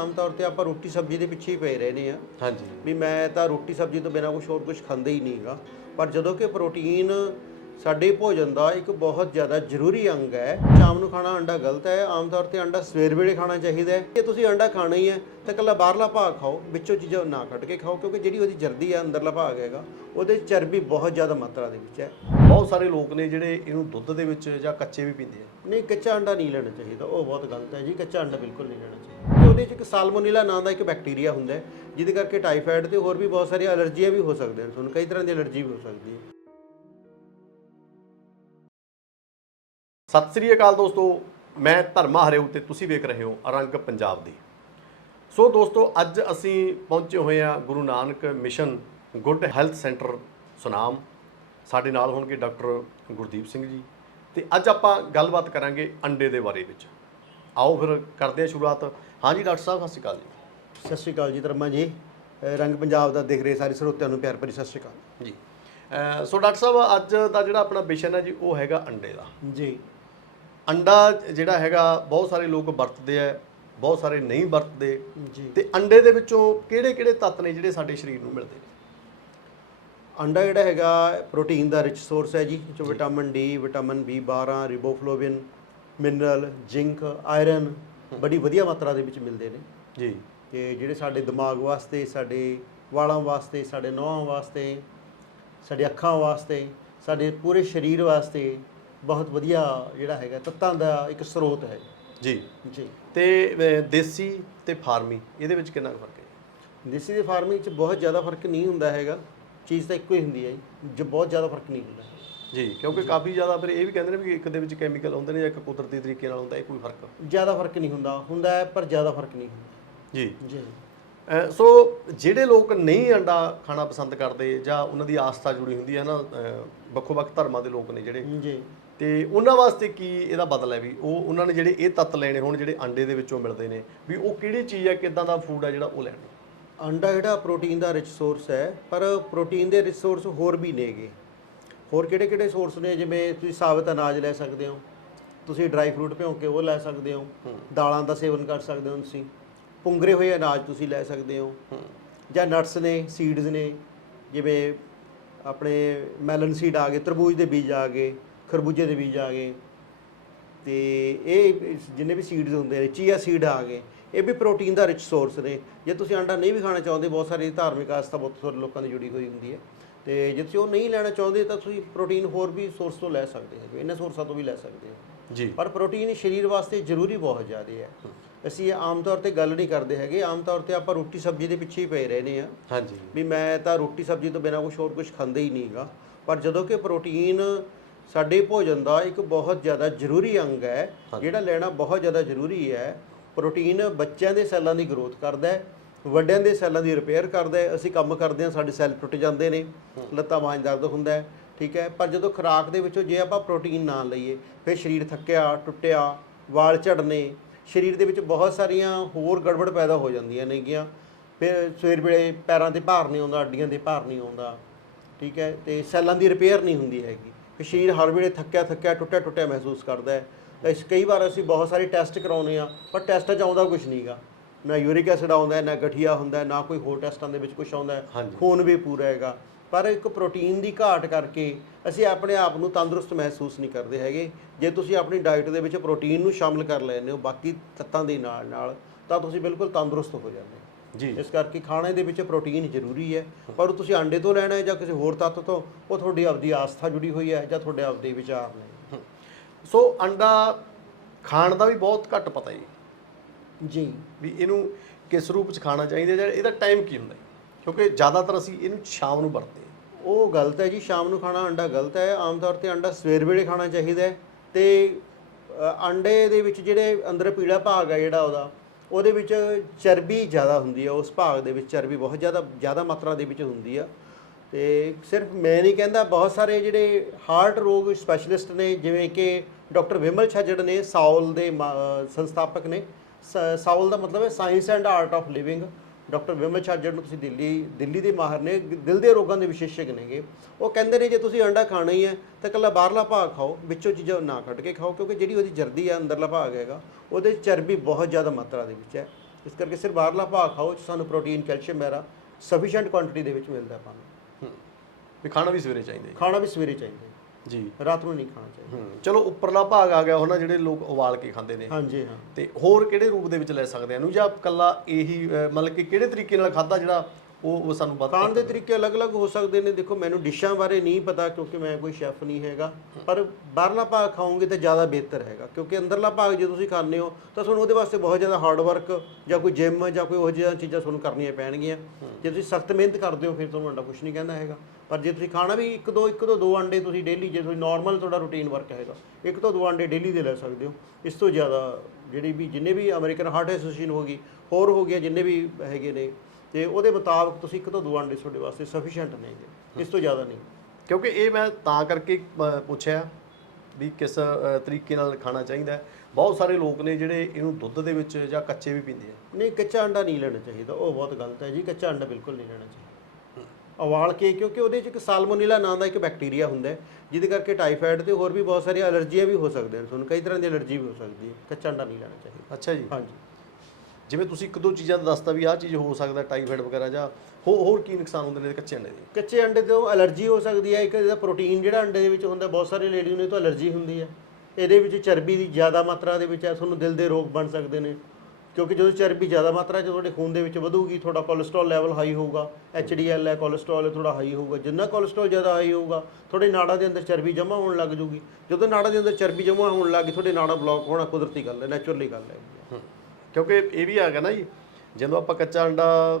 ਆਮ ਤੌਰ ਤੇ ਆਪਾਂ ਰੋਟੀ ਸਬਜ਼ੀ ਦੇ ਪਿੱਛੇ ਹੀ ਪਏ ਰਹਿੰਦੇ ਆ ਹਾਂਜੀ। ਵੀ ਮੈਂ ਤਾਂ ਰੋਟੀ ਸਬਜ਼ੀ ਤੋਂ ਬਿਨਾਂ ਕੁਝ ਹੋਰ ਕੁਝ ਖਾਂਦਾ ਹੀ ਨਹੀਂਗਾ ਪਰ ਜਦੋਂ ਕਿ ਪ੍ਰੋਟੀਨ ਸਾਡੇ ਭੋਜਨ ਦਾ ਇੱਕ ਬਹੁਤ ਜ਼ਿਆਦਾ ਜ਼ਰੂਰੀ ਅੰਗ ਹੈ ਸ਼ਾਮ ਨੂੰ ਖਾਣਾ ਅੰਡਾ ਗਲਤ ਹੈ ਆਮ ਤੌਰ ਤੇ ਅੰਡਾ ਸਵੇਰ ਵੇਲੇ ਖਾਣਾ ਚਾਹੀਦਾ ਹੈ। ਜੇ ਤੁਸੀਂ ਅੰਡਾ ਖਾਣਾ ਹੀ ਹੈ ਤਾਂ ਇਕੱਲਾ ਬਾਹਰਲਾ ਭਾਗ ਖਾਓ ਵਿੱਚੋਂ ਚੀਜ਼ਾਂ ਨਾ ਕੱਢ ਕੇ ਖਾਓ ਕਿਉਂਕਿ ਜਿਹੜੀ ਉਹਦੀ ਜਰਦੀ ਹੈ ਅੰਦਰਲਾ ਭਾਗ ਹੈਗਾ ਉਹਦੇ ਚਰਬੀ ਬਹੁਤ ਜ਼ਿਆਦਾ ਮਾਤਰਾ ਦੇ ਵਿੱਚ ਹੈ। ਬਹੁਤ ਸਾਰੇ ਲੋਕ ਨੇ ਜਿਹੜੇ ਇਹਨੂੰ ਦੁੱਧ ਦੇ ਵਿੱਚ ਜਾਂ ਕੱਚੇ ਵੀ ਪੀਂਦੇ ਆ। ਨਹੀਂ ਕੱਚਾ ਅੰਡਾ ਨਹੀਂ ਲੈਣਾ ਚਾਹੀਦਾ। ਉਹ ਬਹੁਤ ਗਲਤ ਹੈ ਜੀ। ਕੱਚਾ ਅੰਡਾ ਬਿਲਕੁਲ ਨਹੀਂ ਲੈਣਾ ਚਾਹੀਦਾ। ਤੇ ਉਹਦੇ 'ਚ ਇੱਕ ਸਾਲਮੋਨੇਲਾ ਨਾਂ ਦਾ ਇੱਕ ਬੈਕਟੀਰੀਆ ਹੁੰਦਾ ਹੈ ਜਿਹਦੇ ਕਰਕੇ ਟਾਈਫਾਇਡ ਤੇ ਹੋਰ ਵੀ ਬਹੁਤ ਸਾਰੀਆਂ ਐਲਰਜੀਆਂ ਵੀ ਹੋ ਸਕਦੀਆਂ ਨੇ ਤੁਹਾਨੂੰ ਕਈ ਤਰ੍ਹਾਂ ਦੀ ਐਲਰਜੀ ਵੀ ਹੋ ਸਕਦੀ ਹੈ। ਸਤਿ ਸ੍ਰੀ ਅਕਾਲ ਦੋਸਤੋ। ਮੈਂ ਧਰਮਾ ਹਰਿਓ ਤੇ ਤੁਸੀਂ ਵੇਖ ਰਹੇ ਹੋ ਅਰੰਗ ਪੰਜਾਬ ਦੀ। ਸੋ ਦੋਸਤੋ ਅੱਜ ਅਸੀਂ ਪਹੁੰਚੇ ਹੋਏ ਹਾਂ Guru Nanak mission good health centre Sunam. ਸਾਡੇ ਨਾਲ ਹੋਣਗੇ ਡਾਕਟਰ ਗੁਰਦੀਪ ਸਿੰਘ ਜੀ। ਤੇ ਅੱਜ ਆਪਾਂ ਗੱਲਬਾਤ ਕਰਾਂਗੇ ਅੰਡੇ ਦੇ ਬਾਰੇ ਵਿੱਚ। ਆਓ ਫਿਰ ਕਰਦੇ ਹਾਂ ਸ਼ੁਰੂਆਤ। ਹਾਂਜੀ ਡਾਕਟਰ ਸਾਹਿਬ ਸਤਿ ਸ਼੍ਰੀ ਅਕਾਲ ਜੀ। ਸਤਿ ਸ਼੍ਰੀ ਅਕਾਲ ਜੀ ਧਰਮਾ ਜੀ। ਰੰਗ ਪੰਜਾਬ ਦਾ ਦੇਖ ਰਹੇ ਸਾਰੇ ਸਰੋਤਿਆਂ ਨੂੰ ਪਿਆਰ ਭਰੀ ਸਤਿ ਸ਼੍ਰੀ ਅਕਾਲ। ਜੀ। ਸੋ ਡਾਕਟਰ ਸਾਹਿਬ ਅੱਜ ਦਾ ਜਿਹੜਾ ਆਪਣਾ ਵਿਸ਼ਾ ਹੈ ਜੀ ਉਹ ਹੈਗਾ ਅੰਡੇ ਦਾ। ਜੀ। ਅੰਡਾ ਜਿਹੜਾ ਹੈਗਾ ਬਹੁਤ ਸਾਰੇ ਲੋਕ ਵਰਤਦੇ ਆ ਬਹੁਤ ਸਾਰੇ ਨਹੀਂ ਵਰਤਦੇ। ਜੀ। ਤੇ ਅੰਡੇ ਦੇ ਵਿੱਚੋਂ ਕਿਹੜੇ-ਕਿਹੜੇ ਤੱਤ ਨੇ ਜਿਹੜੇ ਸਾਡੇ ਸਰੀਰ ਨੂੰ ਮਿਲਦੇ ਨੇ? ਅੰਡਾ ਜਿਹੜਾ ਹੈਗਾ ਪ੍ਰੋਟੀਨ ਦਾ ਰਿਚ ਸੋਰਸ ਹੈ ਜੀ ਜੋ। Vitamin D vitamin B12 riboflavin mineral zinc iron ਬੜੀ ਵਧੀਆ ਮਾਤਰਾ ਦੇ ਵਿੱਚ ਮਿਲਦੇ ਨੇ। ਜੀ। ਤੇ ਜਿਹੜੇ ਸਾਡੇ ਦਿਮਾਗ ਵਾਸਤੇ ਸਾਡੇ ਵਾਲਾਂ ਵਾਸਤੇ ਸਾਡੇ ਨਹੁੰ ਵਾਸਤੇ ਸਾਡੇ ਅੱਖਾਂ ਵਾਸਤੇ ਸਾਡੇ ਪੂਰੇ ਸਰੀਰ ਵਾਸਤੇ ਬਹੁਤ ਵਧੀਆ ਜਿਹੜਾ ਹੈਗਾ ਤੱਤਾਂ ਦਾ ਇੱਕ ਸਰੋਤ ਹੈ। ਜੀ। ਜੀ। ਤੇ ਦੇਸੀ ਤੇ ਫਾਰਮੀ ਇਹਦੇ ਵਿੱਚ ਕਿੰਨਾ ਫ਼ਰਕ ਹੈ? ਦੇਸੀ ਦੀ ਫਾਰਮਿੰਗ 'ਚ ਬਹੁਤ ਜ਼ਿਆਦਾ ਫ਼ਰਕ ਨਹੀਂ ਹੁੰਦਾ ਹੈਗਾ। ਚੀਜ਼ ਤਾਂ ਇੱਕੋ ਹੀ ਹੁੰਦੀ ਹੈ ਜੀ ਜੋ ਬਹੁਤ ਜ਼ਿਆਦਾ ਫ਼ਰਕ ਨਹੀਂ ਹੁੰਦਾ। ਜੀ। ਕਿਉਂਕਿ ਕਾਫੀ ਜ਼ਿਆਦਾ ਫਿਰ ਇਹ ਵੀ ਕਹਿੰਦੇ ਨੇ ਵੀ ਇੱਕ ਦੇ ਵਿੱਚ ਕੈਮੀਕਲ ਹੁੰਦੇ ਨੇ ਜਾਂ ਇੱਕ ਕੁਦਰਤੀ ਤਰੀਕੇ ਨਾਲ ਹੁੰਦਾ ਇਹ ਕੋਈ ਫ਼ਰਕ? ਜ਼ਿਆਦਾ ਫ਼ਰਕ ਨਹੀਂ ਹੁੰਦਾ ਹੁੰਦਾ ਹੈ ਪਰ ਜ਼ਿਆਦਾ ਫ਼ਰਕ ਨਹੀਂ ਹੁੰਦਾ। ਜੀ। ਜੀ। ਸੋ ਜਿਹੜੇ ਲੋਕ ਨਹੀਂ ਅੰਡਾ ਖਾਣਾ ਪਸੰਦ ਕਰਦੇ ਜਾਂ ਉਹਨਾਂ ਦੀ ਆਸਥਾ ਜੁੜੀ ਹੁੰਦੀ ਹੈ ਨਾ ਅਹ, ਵੱਖੋ-ਵੱਖ ਧਰਮਾਂ ਦੇ ਲੋਕ ਨੇ ਜਿਹੜੇ। ਜੀ। ਤੇ ਉਹਨਾਂ ਵਾਸਤੇ ਕੀ ਇਹਦਾ ਬਦਲ ਹੈ ਵੀ ਉਹ ਉਹਨਾਂ ਨੇ ਜਿਹੜੇ ਇਹ ਤੱਤ ਲੈਣੇ ਹੋਣ ਜਿਹੜੇ ਅੰਡੇ ਦੇ ਵਿੱਚੋਂ ਮਿਲਦੇ ਨੇ ਵੀ ਉਹ ਕਿਹੜੀ ਚੀਜ਼ ਹੈ ਕਿਦਾਂ ਦਾ ਫੂਡ ਹੈ ਜਿਹੜਾ ਉਹ ਲੈਣਾ। ਅੰਡਾ ਜਿਹੜਾ ਪ੍ਰੋਟੀਨ ਦਾ ਰਿਚ ਸੋਰਸ ਹੈ ਪਰ ਪ੍ਰੋਟੀਨ ਦੇ ਰਿਚ ਸੋਰਸ ਹੋਰ ਵੀ ਨੇਗੇ। ਹੋਰ ਕਿਹੜੇ ਕਿਹੜੇ ਸੋਰਸ ਨੇ? ਜਿਵੇਂ ਤੁਸੀਂ ਸਾਬਤ ਅਨਾਜ ਲੈ ਸਕਦੇ ਹੋ ਤੁਸੀਂ ਡਰਾਈ ਫਰੂਟ ਭਿਉਂ ਕੇ ਉਹ ਲੈ ਸਕਦੇ ਹੋ ਦਾਲਾਂ ਦਾ ਸੇਵਨ ਕਰ ਸਕਦੇ ਹੋ ਤੁਸੀਂ ਪੁੰਗਰੇ ਹੋਏ ਅਨਾਜ ਤੁਸੀਂ ਲੈ ਸਕਦੇ ਹੋ। ਜਾਂ ਨਟਸ ਨੇ ਸੀਡਸ ਨੇ ਜਿਵੇਂ ਆਪਣੇ ਮੈਲਨ ਸੀਡ ਆ ਗਏ ਤਰਬੂਜ ਦੇ ਬੀਜ ਆ ਗਏ ਖਰਬੂਜੇ ਦੇ ਬੀਜ ਆ ਗਏ ਤੇ ਇਹ ਜਿੰਨੇ ਵੀ ਸੀਡਸ ਹੁੰਦੇ ਨੇ ਚੀਆ ਸੀਡ ਆ ਗਏ। ਇਹ ਵੀ ਪ੍ਰੋਟੀਨ ਦਾ ਰਿਚ ਸੋਰਸ ਨੇ। ਜੇ ਤੁਸੀਂ ਅੰਡਾ ਨਹੀਂ ਵੀ ਖਾਣਾ ਚਾਹੁੰਦੇ ਬਹੁਤ ਸਾਰੀ ਧਾਰਮਿਕ ਆਸਥਾ ਬਹੁਤ ਸਾਰੇ ਲੋਕਾਂ ਦੀ ਜੁੜੀ ਹੋਈ ਹੁੰਦੀ ਹੈ। ਤੇ ਜੇ ਤੁਸੀਂ ਉਹ ਨਹੀਂ ਲੈਣਾ ਚਾਹੁੰਦੇ ਤਾਂ ਤੁਸੀਂ ਪ੍ਰੋਟੀਨ ਹੋਰ ਵੀ ਸੋਰਸ ਤੋਂ ਲੈ ਸਕਦੇ ਹੋ। ਇਹਨਾਂ ਸੋਰਸਾਂ ਤੋਂ ਵੀ ਲੈ ਸਕਦੇ ਹੋ। ਜੀ। ਪਰ ਪ੍ਰੋਟੀਨ ਸਰੀਰ ਵਾਸਤੇ ਜ਼ਰੂਰੀ ਬਹੁਤ ਜ਼ਿਆਦਾ ਹੈ। ਅਸੀਂ ਇਹ ਆਮ ਤੌਰ ਤੇ ਗੱਲ ਨਹੀਂ ਕਰਦੇ ਹੈਗੇ। ਆਮ ਤੌਰ ਤੇ ਆਪਾਂ ਰੋਟੀ ਸਬਜ਼ੀ ਦੇ ਪਿੱਛੇ ਹੀ ਪਏ ਰਹਿੰਦੇ ਆ ਹਾਂਜੀ। ਵੀ ਮੈਂ ਤਾਂ ਰੋਟੀ ਸਬਜ਼ੀ ਤੋਂ ਬਿਨਾਂ ਕੁਝ ਹੋਰ ਕੁਝ ਖਾਂਦਾ ਹੀ ਨਹੀਂਗਾ ਪਰ ਜਦੋਂ ਕਿ ਪ੍ਰੋਟੀਨ ਸਾਡੇ ਭੋਜਨ ਦਾ ਇੱਕ ਬਹੁਤ ਜ਼ਿਆਦਾ ਜ਼ਰੂਰੀ ਅੰਗ ਹੈ ਜਿਹੜਾ ਲੈਣਾ ਬਹੁਤ ਜ਼ਿਆਦਾ ਜ਼ਰੂਰੀ ਹੈ। ਪ੍ਰੋਟੀਨ ਬੱਚਿਆਂ ਦੇ ਸੈੱਲਾਂ ਦੀ ਗਰੋਥ ਕਰਦਾ ਹੈ ਵੱਡਿਆਂ ਦੇ ਸੈੱਲਾਂ ਦੀ ਰਿਪੇਅਰ ਕਰਦਾ ਹੈ। ਅਸੀਂ ਕੰਮ ਕਰਦੇ ਹਾਂ ਸਾਡੇ ਸੈੱਲ ਟੁੱਟ ਜਾਂਦੇ ਨੇ ਲੱਤਾਂ ਬਾਹਾਂ 'ਚ ਦਰਦ ਹੁੰਦਾ ਹੈ ਠੀਕ ਹੈ। ਪਰ ਜਦੋਂ ਖੁਰਾਕ ਦੇ ਵਿੱਚੋਂ ਜੇ ਆਪਾਂ ਪ੍ਰੋਟੀਨ ਨਾ ਲਈਏ ਫਿਰ ਸਰੀਰ ਥੱਕਿਆ ਟੁੱਟਿਆ ਵਾਲ ਝੜਨੇ ਸਰੀਰ ਦੇ ਵਿੱਚ ਬਹੁਤ ਸਾਰੀਆਂ ਹੋਰ ਗੜਬੜ ਪੈਦਾ ਹੋ ਜਾਂਦੀਆਂ ਨੇਗੀਆਂ। ਫਿਰ ਸਵੇਰ ਵੇਲੇ ਪੈਰਾਂ ਤੇ ਭਾਰ ਨਹੀਂ ਆਉਂਦਾ ਅੱਡੀਆਂ ਤੇ ਭਾਰ ਨਹੀਂ ਆਉਂਦਾ ਠੀਕ ਹੈ। ਤੇ ਸੈੱਲਾਂ ਦੀ ਰਿਪੇਅਰ ਨਹੀਂ ਹੁੰਦੀ ਹੈਗੀ। ਫਿਰ ਸਰੀਰ ਹਰ ਵੇਲੇ ਥੱਕਿਆ ਥੱਕਿਆ ਟੁੱਟਿਆ ਟੁੱਟਿਆ ਮਹਿਸੂਸ ਕਰਦਾ ਹੈ। ਤਾਂ ਇਸ ਕਈ ਵਾਰ ਅਸੀਂ ਬਹੁਤ ਸਾਰੇ ਟੈਸਟ ਕਰਾਉਂਦੇ ਆ ਪਰ ਟੈਸਟਾਂ 'ਚ ਆਉਂਦਾ ਕੁਝ ਨਹੀਂਗਾ ਨਾ ਯੂਰਿਕ ਐਸਿਡ ਆਉਂਦਾ ਨਾ ਗਠੀਆ ਹੁੰਦਾ ਨਾ ਕੋਈ ਹੋਰ ਟੈਸਟਾਂ ਦੇ ਵਿੱਚ ਕੁਝ ਆਉਂਦਾ। ਖੂਨ ਵੀ ਪੂਰਾ ਹੈਗਾ। ਪਰ ਇੱਕ ਪ੍ਰੋਟੀਨ ਦੀ ਘਾਟ ਕਰਕੇ ਅਸੀਂ ਆਪਣੇ ਆਪ ਨੂੰ ਤੰਦਰੁਸਤ ਮਹਿਸੂਸ ਨਹੀਂ ਕਰਦੇ ਹੈਗੇ। ਜੇ ਤੁਸੀਂ ਆਪਣੀ ਡਾਈਟ ਦੇ ਵਿੱਚ ਪ੍ਰੋਟੀਨ ਨੂੰ ਸ਼ਾਮਲ ਕਰ ਲੈਂਦੇ ਹੋ ਬਾਕੀ ਤੱਤਾਂ ਦੇ ਨਾਲ ਨਾਲ ਤਾਂ ਤੁਸੀਂ ਬਿਲਕੁਲ ਤੰਦਰੁਸਤ ਹੋ ਜਾਂਦੇ ਹੋ। ਜੀ। ਇਸ ਕਰਕੇ ਖਾਣੇ ਦੇ ਵਿੱਚ ਪ੍ਰੋਟੀਨ ਜ਼ਰੂਰੀ ਹੈ। ਪਰ ਤੁਸੀਂ ਅੰਡੇ ਤੋਂ ਲੈਣਾ ਹੈ ਜਾਂ ਕਿਸੇ ਹੋਰ ਤੱਤ ਤੋਂ ਉਹ ਤੁਹਾਡੀ ਆਪਦੀ ਆਸਥਾ ਜੁੜੀ ਹੋਈ ਹੈ ਜਾਂ ਤੁਹਾਡੇ ਆਪਦੇ ਵਿਚਾਰ ਨੇ। ਸੋ ਅੰਡਾ ਖਾਣ ਦਾ ਵੀ ਬਹੁਤ ਘੱਟ ਪਤਾ ਜੀ। ਜੀ। ਵੀ ਇਹਨੂੰ ਕਿਸ ਰੂਪ ਚ ਖਾਣਾ ਚਾਹੀਦਾ ਜਾਂ ਇਹਦਾ ਟਾਈਮ ਕੀ ਹੁੰਦਾ ਹੈ? ਕਿਉਂਕਿ ਜ਼ਿਆਦਾਤਰ ਅਸੀਂ ਇਹਨੂੰ ਸ਼ਾਮ ਨੂੰ ਵਰਤਦੇ ਹਾਂ। ਉਹ ਗਲਤ ਹੈ ਜੀ ਸ਼ਾਮ ਨੂੰ ਖਾਣਾ ਅੰਡਾ ਗਲਤ ਹੈ। ਆਮ ਤੌਰ ਤੇ ਅੰਡਾ ਸਵੇਰ ਵੇਲੇ ਖਾਣਾ ਚਾਹੀਦਾ ਹੈ। ਤੇ ਅੰਡੇ ਦੇ ਵਿੱਚ ਜਿਹੜੇ ਅੰਦਰ ਪੀਲਾ ਭਾਗ ਹੈ ਜਿਹੜਾ ਉਹਦਾ ਉਹਦੇ ਵਿੱਚ ਚਰਬੀ ਜ਼ਿਆਦਾ ਹੁੰਦੀ ਹੈ ਉਸ ਭਾਗ ਦੇ ਵਿੱਚ ਚਰਬੀ ਬਹੁਤ ਜ਼ਿਆਦਾ ਜ਼ਿਆਦਾ ਮਾਤਰਾ ਦੇ ਵਿੱਚ ਹੁੰਦੀ ਆ। ਤੇ ਸਿਰਫ ਮੈਂ ਨਹੀਂ ਕਹਿੰਦਾ, ਬਹੁਤ ਸਾਰੇ ਜਿਹੜੇ ਹਾਰਟ ਰੋਗ ਸਪੈਸ਼ਲਿਸਟ ਨੇ, ਜਿਵੇਂ ਕਿ ਡਾਕਟਰ ਵਿਮਲ ਛੱਜੜ ਨੇ, ਸਾਊਲ ਦੇ ਮਾ- ਸੰਸਥਾਪਕ ਨੇ। ਸ- ਸਾਊਲ ਦਾ ਮਤਲਬ ਹੈ science and art of living. Doctor Vimal Chhajjar ਨੂੰ ਤੁਸੀਂ ਦਿੱਲੀ ਦਿੱਲੀ ਦੇ ਮਾਹਰ ਨੇ ਦਿਲ ਦੇ ਰੋਗਾਂ ਦੇ ਵਿਸ਼ੇਸ਼ਕ ਨੇਗੇ। ਉਹ ਕਹਿੰਦੇ ਨੇ ਜੇ ਤੁਸੀਂ ਅੰਡਾ ਖਾਣਾ ਹੀ ਹੈ ਤਾਂ ਇਕੱਲਾ ਬਾਹਰਲਾ ਭਾਗ ਖਾਓ ਵਿੱਚੋਂ ਚੀਜ਼ਾਂ ਨਾ ਕੱਢ ਕੇ ਖਾਓ ਕਿਉਂਕਿ ਜਿਹੜੀ ਉਹਦੀ ਜਰਦੀ ਹੈ ਅੰਦਰਲਾ ਭਾਗ ਹੈਗਾ ਉਹਦੇ ਚਰਬੀ ਬਹੁਤ ਜ਼ਿਆਦਾ ਮਾਤਰਾ ਦੇ ਵਿੱਚ ਹੈ। ਇਸ ਕਰਕੇ ਸਿਰ ਬਾਹਰਲਾ ਭਾਗ ਖਾਓ ਸਾਨੂੰ ਪ੍ਰੋਟੀਨ ਕੈਲਸ਼ੀਅਮ ਵਗੈਰਾ ਸਫੀਸ਼ੀਐਂਟ ਕੁਆਂਟੀਟੀ ਦੇ ਵਿੱਚ ਮਿਲਦਾ ਆਪਾਂ ਨੂੰ। ਵੀ ਖਾਣਾ ਵੀ ਸਵੇਰੇ ਚਾਹੀਦਾ ਖਾਣਾ ਵੀ ਸਵੇਰੇ ਚਾਹੀਦਾ ਜੀ। ਰਾਤ ਨੂੰ ਨਹੀਂ ਖਾਣਾ ਚਾਹੀਦਾ। ਹੂੰ ਚਲੋ ਉੱਪਰਲਾ ਭਾਗ ਆ ਗਿਆ ਉਹਨਾਂ ਜਿਹੜੇ ਲੋਕ ਉਬਾਲ ਕੇ ਖਾਂਦੇ ਨੇ। ਹਾਂਜੀ ਹਾਂ। ਤੇ ਹੋਰ ਕਿਹੜੇ ਰੂਪ ਦੇ ਵਿੱਚ ਲੈ ਸਕਦੇ ਆ ਇਹਨੂੰ? ਜਾਂ ਕੱਲਾ ਇਹੀ ਅਹ, ਮਤਲਬ ਕਿ ਕਿਹੜੇ ਤਰੀਕੇ ਨਾਲ ਖਾਦਾ ਜਿਹੜਾ ਉਹ ਉਹ ਸਾਨੂੰ ਪਤਾ ਖਾਣ ਦੇ ਤਰੀਕੇ ਅਲੱਗ-ਅਲੱਗ ਹੋ ਸਕਦੇ ਨੇ। ਦੇਖੋ ਮੈਨੂੰ ਡਿਸ਼ਾਂ ਬਾਰੇ ਨਹੀਂ ਪਤਾ ਕਿਉਂਕਿ ਮੈਂ ਕੋਈ ਸ਼ੈਫ ਨਹੀਂ ਹੈਗਾ। ਪਰ ਬਾਹਰਲਾ ਭਾਗ ਖਾਓਗੇ ਤਾਂ ਜ਼ਿਆਦਾ ਬਿਹਤਰ ਹੈਗਾ। ਕਿਉਂਕਿ ਅੰਦਰਲਾ ਭਾਗ ਜੇ ਤੁਸੀਂ ਖਾਂਦੇ ਹੋ ਤਾਂ ਤੁਹਾਨੂੰ ਉਹਦੇ ਵਾਸਤੇ ਬਹੁਤ ਜ਼ਿਆਦਾ ਹਾਰਡ ਵਰਕ ਜਾਂ ਕੋਈ ਜਿਮ ਜਾਂ ਕੋਈ ਉਹ ਜਿਹੀਆਂ ਚੀਜ਼ਾਂ ਤੁਹਾਨੂੰ ਕਰਨੀਆਂ ਪੈਣਗੀਆਂ। ਜੇ ਤੁਸੀਂ ਸਖਤ ਮਿਹਨਤ ਕਰਦੇ ਹੋ ਫਿਰ ਤੁਹਾਨੂੰ ਅੰਡਾ ਕੁਝ ਨਹੀਂ ਕਹਿੰਦਾ ਹੈਗਾ। ਪਰ ਜੇ ਤੁਸੀਂ ਖਾਣਾ ਵੀ ਇੱਕ ਦੋ ਇੱਕ ਤੋਂ ਦੋ ਅੰਡੇ ਤੁਸੀਂ ਡੇਲੀ ਜੇ ਤੁਸੀਂ ਨਾਰਮਲ ਤੁਹਾਡਾ ਰੂਟੀਨ ਵਰਕ ਹੈਗਾ ਇੱਕ ਤੋਂ ਦੋ ਅੰਡੇ ਡੇਲੀ ਦੇ ਲੈ ਸਕਦੇ ਹੋ। ਇਸ ਤੋਂ ਜ਼ਿਆਦਾ ਜਿਹੜੀ ਵੀ ਜਿੰਨੇ ਵੀ ਅਮਰੀਕਨ ਹਾਰਟ ਐਸੋਸੀਏਸ਼ਨ ਹੋ ਗਈ ਹੋਰ ਹੋ ਗਿਆ ਜਿੰਨੇ ਵੀ ਹੈਗੇ ਨੇ ਤੇ ਉਹਦੇ ਮੁਤਾਬਕ ਤੁਸੀਂ ਇੱਕ ਤੋਂ ਦੋ ਅੰਡੇ ਤੁਹਾਡੇ ਵਾਸਤੇ ਸਫੀਸ਼ੀਐਂਟ ਨੇਗੇ ਇਸ ਤੋਂ ਜ਼ਿਆਦਾ ਨਹੀਂ। ਕਿਉਂਕਿ ਇਹ ਮੈਂ ਤਾਂ ਕਰਕੇ ਪੁੱਛਿਆ ਵੀ ਕਿਸ ਤਰੀਕੇ ਨਾਲ ਖਾਣਾ ਚਾਹੀਦਾ ਹੈ। ਬਹੁਤ ਸਾਰੇ ਲੋਕ ਨੇ ਜਿਹੜੇ ਇਹਨੂੰ ਦੁੱਧ ਦੇ ਵਿੱਚ ਜਾਂ ਕੱਚੇ ਵੀ ਪੀਂਦੇ ਆ। ਨਹੀਂ ਕੱਚਾ ਅੰਡਾ ਨਹੀਂ ਲੈਣਾ ਚਾਹੀਦਾ। ਉਹ ਬਹੁਤ ਗਲਤ ਹੈ ਜੀ। ਕੱਚਾ ਅੰਡਾ ਬਿਲਕੁਲ ਨਹੀਂ ਲੈਣਾ ਚਾਹੀਦਾ। ਉਬਾਲ ਕੇ ਕਿਉਂਕਿ ਉਹਦੇ 'ਚ ਇੱਕ ਸਾਲਮੋਨੀਲਾ ਨਾਂ ਦਾ ਇੱਕ ਬੈਕਟੀਰੀਆ ਹੁੰਦਾ ਹੈ ਜਿਹਦੇ ਕਰਕੇ ਟਾਈਫਾਇਡ ਤੇ ਹੋਰ ਵੀ ਬਹੁਤ ਸਾਰੀਆਂ ਅਲਰਜੀਆਂ ਵੀ ਹੋ ਸਕਦੀਆਂ ਨੇ। ਤੁਹਾਨੂੰ ਕਈ ਤਰ੍ਹਾਂ ਦੀ ਅਲਰਜੀ ਵੀ ਹੋ ਸਕਦੀ ਹੈ। ਕੱਚਾ ਅੰਡਾ ਨਹੀਂ ਲੈਣਾ ਚਾਹੀਦਾ। ਅੱਛਾ ਜੀ। ਹਾਂਜੀ। ਜਿਵੇਂ ਤੁਸੀਂ ਇੱਕ ਦੋ ਚੀਜ਼ਾਂ ਦੱਸਤਾ ਵੀ ਆਹ ਚੀਜ਼ ਹੋ ਸਕਦਾ ਟਾਈਫਾਇਡ ਵਗੈਰਾ ਜਾਂ ਹੋ ਹੋਰ ਕੀ ਨੁਕਸਾਨ ਹੁੰਦੇ ਨੇ ਕੱਚੇ ਅੰਡੇ ਦੇ? ਕੱਚੇ ਅੰਡੇ ਤੋਂ ਅਲਰਜੀ ਹੋ ਸਕਦੀ ਹੈ ਇੱਕ ਇਹਦਾ ਪ੍ਰੋਟੀਨ ਜਿਹੜਾ ਅੰਡੇ ਦੇ ਵਿੱਚ ਹੁੰਦਾ ਬਹੁਤ ਸਾਰੇ ਲੇਡੀ ਨੂੰ ਇਹ ਤੋਂ ਅਲਰਜੀ ਹੁੰਦੀ ਹੈ। ਇਹਦੇ ਵਿੱਚ ਚਰਬੀ ਦੀ ਜ਼ਿਆਦਾ ਮਾਤਰਾ ਦੇ ਵਿੱਚ ਹੈ ਤੁਹਾਨੂੰ ਦਿਲ ਦੇ ਰੋਗ ਬਣ ਸਕਦੇ ਨੇ। ਕਿਉਂਕਿ ਜਦੋਂ ਚਰਬੀ ਜ਼ਿਆਦਾ ਮਾਤਰਾ 'ਚ ਤੁਹਾਡੇ ਖੂਨ ਦੇ ਵਿੱਚ ਵਧੂਗੀ ਤੁਹਾਡਾ ਕੋਲੇਸਟ੍ਰੋਲ ਲੈਵਲ ਹਾਈ ਹੋਊਗਾ ਐਚਡੀਐਲ ਹੈ ਕੋਲੇਸਟ੍ਰੋਲ ਥੋੜਾ ਹਾਈ ਹੋਊਗਾ। ਜਿੰਨਾ ਕੋਲੇਸਟ੍ਰੋਲ ਜ਼ਿਆਦਾ ਹਾਈ ਹੋਊਗਾ ਤੁਹਾਡੇ ਨਾੜਾਂ ਦੇ ਅੰਦਰ ਚਰਬੀ ਜਮ੍ਹਾਂ ਹੋਣ ਲੱਗ ਜੂਗੀ। ਜਦੋਂ ਨਾੜਾਂ ਦੇ ਅੰਦਰ ਚਰਬੀ ਜਮ੍ਹਾਂ ਹੋਣ ਲੱਗੀ ਤੁਹਾਡੇ ਨਾੜਾਂ ਬਲੌਕ ਹੋਣਾ ਕੁਦਰਤੀ ਗੱਲ ਹੈ ਨੈਚੁਰਲੀ ਗੱਲ ਹੈ। ਕਿਉਂਕਿ ਇਹ ਵੀ ਹੈਗਾ ਨਾ ਜੀ ਜਦੋਂ ਆਪਾਂ ਕੱਚਾ ਅੰਡਾ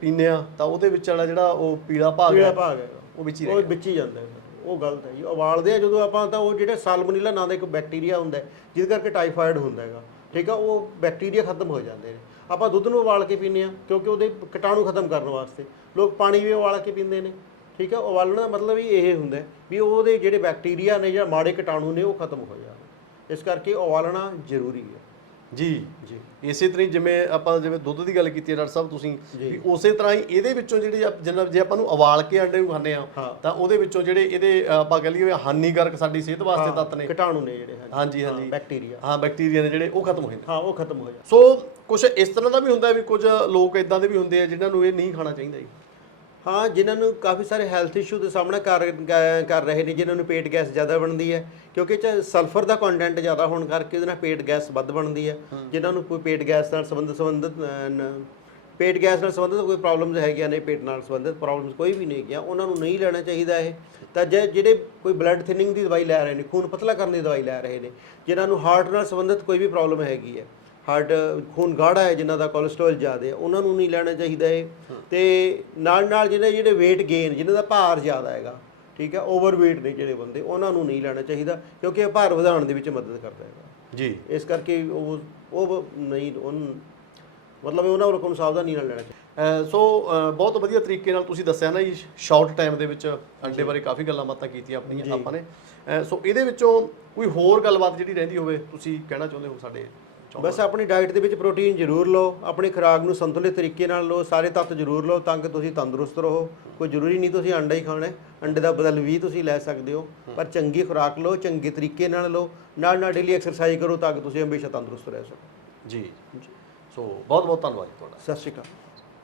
ਪੀਂਦੇ ਆ ਤਾਂ ਉਹਦੇ ਵਿੱਚ ਵਾਲਾ ਜਿਹੜਾ ਉਹ ਪੀਲਾ ਭਾਗ ਪੀਲਾ ਹੈ ਭਾਗ ਹੈਗਾ ਉਹ ਵਿੱਚ ਹੀ ਉਹ ਵਿੱਚ ਹੀ ਜਾਂਦਾ ਹੈ। ਉਹ ਗਲਤ ਹੈ ਜੀ। ਉਬਾਲਦੇ ਆ ਜਦੋਂ ਆਪਾਂ ਤਾਂ ਉਹ ਜਿਹੜਾ ਸਾਲਮੋਨੀਲਾ ਨਾਂ ਦਾ ਇੱਕ ਬੈਕਟੀਰੀਆ ਹੁੰਦਾ ਹੈ ਜਿਹਦੇ ਕਰਕੇ ਟਾਈਫਾਇਡ ਹੁੰਦਾ ਹੈਗਾ। ਠੀਕ ਆ ਉਹ ਬੈਕਟੀਰੀਆ ਖਤਮ ਹੋ ਜਾਂਦੇ ਨੇ। ਆਪਾਂ ਦੁੱਧ ਨੂੰ ਉਬਾਲ ਕੇ ਪੀਂਦੇ ਆ ਕਿਉਂਕਿ ਉਹਦੇ ਕੀਟਾਣੂ ਖਤਮ ਕਰਨ ਵਾਸਤੇ। ਲੋਕ ਪਾਣੀ ਵੀ ਉਬਾਲ ਕੇ ਪੀਂਦੇ ਨੇ। ਠੀਕ ਆ ਉਬਾਲਣ ਦਾ ਮਤਲਬ ਹੀ ਇਹ ਹੁੰਦਾ ਹੈ ਵੀ ਉਹਦੇ ਜਿਹੜੇ ਬੈਕਟੀਰੀਆ ਨੇ ਜਾਂ ਮਾੜੇ ਕੀਟਾਣੂ ਨੇ ਉਹ ਖਤਮ ਹੋ ਜਾਣ ਇਸ ਕਰਕੇ ਉਬਾਲਣਾ ਜ਼ਰੂਰੀ ਹੈ। ਜੀ ਜੀ। ਇਸੇ ਤਰ੍ਹਾਂ ਹੀ ਜਿਵੇਂ ਆਪਾਂ ਜਿਵੇਂ ਦੁੱਧ ਦੀ ਗੱਲ ਕੀਤੀ ਹੈ ਡਾਕਟਰ ਸਾਹਿਬ ਤੁਸੀਂ ਜੀ। ਵੀ ਉਸੇ ਤਰ੍ਹਾਂ ਹੀ ਇਹਦੇ ਵਿੱਚੋਂ ਜਿਹੜੇ ਆਪ- ਜਿੰਨਾ ਜੇ ਆਪਾਂ ਨੂੰ ਉਬਾਲ ਕੇ ਅੰਡੇ ਨੂੰ ਖਾਂਦੇ ਆ ਹਾਂ। ਤਾਂ ਉਹਦੇ ਵਿੱਚੋਂ ਜਿਹੜੇ ਇਹਦੇ ਆਪਾਂ ਕਹ ਲਈਏ ਹਾਨੀਕਾਰਕ ਸਾਡੀ ਸਿਹਤ ਵਾਸਤੇ ਤੱਤ ਨੇ। ਕੀਟਾਣੂ ਨੇ ਜਿਹੜੇ ਹਨ ਹਾਂਜੀ ਹਾਂਜੀ। ਬੈਕਟੀਰੀਆ ਹਾਂ ਬੈਕਟੀਰੀਆ ਨੇ ਜਿਹੜੇ ਉਹ ਖਤਮ ਹੋ ਜਾਂਦੇ। ਹਾਂ ਉਹ ਖਤਮ ਹੋ ਜਾਣ ਸੋ ਕੁਝ ਇਸ ਤਰ੍ਹਾਂ ਦਾ ਵੀ ਹੁੰਦਾ ਵੀ ਕੁਝ ਲੋਕ ਇਦਾਂ ਦੇ ਵੀ ਹੁੰਦੇ ਆ ਜਿਨ੍ਹਾਂ ਨੂੰ ਇਹ ਨਹੀਂ ਖਾਣਾ ਚਾਹੀਦਾ ਜੀ। ਹਾਂ ਜਿਨ੍ਹਾਂ ਨੂੰ ਕਾਫੀ ਸਾਰੇ ਹੈਲਥ ਇਸ਼ੂ ਦਾ ਸਾਹਮਣਾ ਕਰ ਕਰ ਰਹੇ ਨੇ ਜਿਨ੍ਹਾਂ ਨੂੰ ਪੇਟ ਗੈਸ ਜ਼ਿਆਦਾ ਬਣਦੀ ਹੈ ਕਿਉਂਕਿ ਸਲਫਰ ਦਾ ਕੰਟੈਂਟ ਜ਼ਿਆਦਾ ਹੋਣ ਕਰਕੇ ਉਹਦੇ ਨਾਲ ਪੇਟ ਗੈਸ ਵੱਧ ਬਣਦੀ ਹੈ ਜਿਨ੍ਹਾਂ ਨੂੰ ਕੋਈ ਪੇਟ ਗੈਸ ਨਾਲ ਸੰਬੰਧਿਤ ਸੰਬੰਧਿਤ ਪੇਟ ਗੈਸ ਨਾਲ ਸੰਬੰਧਿਤ ਕੋਈ ਪ੍ਰੋਬਲਮਸ ਹੈਗੀਆਂ ਨੇ ਪੇਟ ਨਾਲ ਸੰਬੰਧਿਤ ਪ੍ਰੋਬਲਮਸ ਕੋਈ ਵੀ ਨਹੀਂ ਹੈਗੀਆਂ ਉਹਨਾਂ ਨੂੰ ਨਹੀਂ ਲੈਣਾ ਚਾਹੀਦਾ ਇਹ। ਤਾਂ ਜੇ ਜਿਹੜੇ ਕੋਈ ਬਲੱਡ ਥਿਨਿੰਗ ਦੀ ਦਵਾਈ ਲੈ ਰਹੇ ਨੇ ਖੂਨ ਪਤਲਾ ਕਰਨ ਦੀ ਦਵਾਈ ਲੈ ਰਹੇ ਨੇ ਜਿਨ੍ਹਾਂ ਨੂੰ ਹਾਰਟ ਨਾਲ ਸੰਬੰਧਿਤ ਕੋਈ ਵੀ ਪ੍ਰੋਬਲਮ ਹੈਗੀ ਹੈ ਹਾਰਟ ਖੂਨ ਗਾੜਾ ਹੈ ਜਿਨ੍ਹਾਂ ਦਾ ਕੋਲੇਸਟ੍ਰੋਲ ਜ਼ਿਆਦਾ ਹੈ ਉਹਨਾਂ ਨੂੰ ਨਹੀਂ ਲੈਣਾ ਚਾਹੀਦਾ ਇਹ। ਤੇ ਨਾਲ ਨਾਲ ਜਿਹੜੇ ਜਿਹੜੇ weight gain ਜਿਨ੍ਹਾਂ ਦਾ ਭਾਰ ਜ਼ਿਆਦਾ ਹੈਗਾ ਠੀਕ ਹੈ ਓਵਰਵੇਟ ਨੇ ਜਿਹੜੇ ਬੰਦੇ ਉਹਨਾਂ ਨੂੰ ਨਹੀਂ ਲੈਣਾ ਚਾਹੀਦਾ ਕਿਉਂਕਿ ਇਹ ਭਾਰ ਵਧਾਉਣ ਦੇ ਵਿੱਚ ਮਦਦ ਕਰਦਾ ਹੈਗਾ। ਜੀ। ਇਸ ਕਰਕੇ ਉਹ ਉਹ ਨਹੀਂ ਉਹ ਮਤਲਬ ਉਹਨਾਂ ਨੂੰ ਸਾਵਧਾਨੀ ਨਾਲ ਲੈਣਾ ਚਾਹੀਦਾ। ਸੋ ਬਹੁਤ ਵਧੀਆ ਤਰੀਕੇ ਨਾਲ ਤੁਸੀਂ ਦੱਸਿਆ ਨਾ ਜੀ ਸ਼ਾਰਟ ਟਾਈਮ ਦੇ ਵਿੱਚ ਅੰਡੇ ਬਾਰੇ ਕਾਫੀ ਗੱਲਾਂ ਬਾਤਾਂ ਕੀਤੀਆਂ ਆਪਣੀਆਂ ਆਪਾਂ ਨੇ। ਸੋ ਇਹਦੇ ਵਿੱਚੋਂ ਕੋਈ ਹੋਰ ਗੱਲਬਾਤ ਜਿਹੜੀ ਰਹਿੰਦੀ ਹੋਵੇ ਤੁਸੀਂ ਕਹਿਣਾ ਚਾਹੁੰਦੇ ਹੋ ਸਾਡੇ ਬਸ ਆਪਣੀ ਡਾਈਟ ਦੇ ਵਿੱਚ ਪ੍ਰੋਟੀਨ ਜ਼ਰੂਰ ਲਓ ਆਪਣੀ ਖੁਰਾਕ ਨੂੰ ਸੰਤੁਲਿਤ ਤਰੀਕੇ ਨਾਲ ਲਓ ਸਾਰੇ ਤੱਤ ਜ਼ਰੂਰ ਲਓ ਤਾਂ ਕਿ ਤੁਸੀਂ ਤੰਦਰੁਸਤ ਰਹੋ। ਕੋਈ ਜ਼ਰੂਰੀ ਨਹੀਂ ਤੁਸੀਂ ਅੰਡਾ ਹੀ ਖਾਣਾ ਹੈ ਅੰਡੇ ਦਾ ਬਦਲ ਵੀ ਤੁਸੀਂ ਲੈ ਸਕਦੇ ਹੋ ਪਰ ਚੰਗੀ ਖੁਰਾਕ ਲਓ ਚੰਗੇ ਤਰੀਕੇ ਨਾਲ ਲਓ ਨਾਲ ਨਾਲ ਡੇਲੀ ਐਕਸਰਸਾਈਜ਼ ਕਰੋ ਤਾਂ ਕਿ ਤੁਸੀਂ ਹਮੇਸ਼ਾ ਤੰਦਰੁਸਤ ਰਹਿ ਸਕੋ। ਜੀ ਸੋ ਬਹੁਤ ਬਹੁਤ ਧੰਨਵਾਦ ਜੀ ਤੁਹਾਡਾ। ਸਤਿ ਸ਼੍ਰੀ ਅਕਾਲ।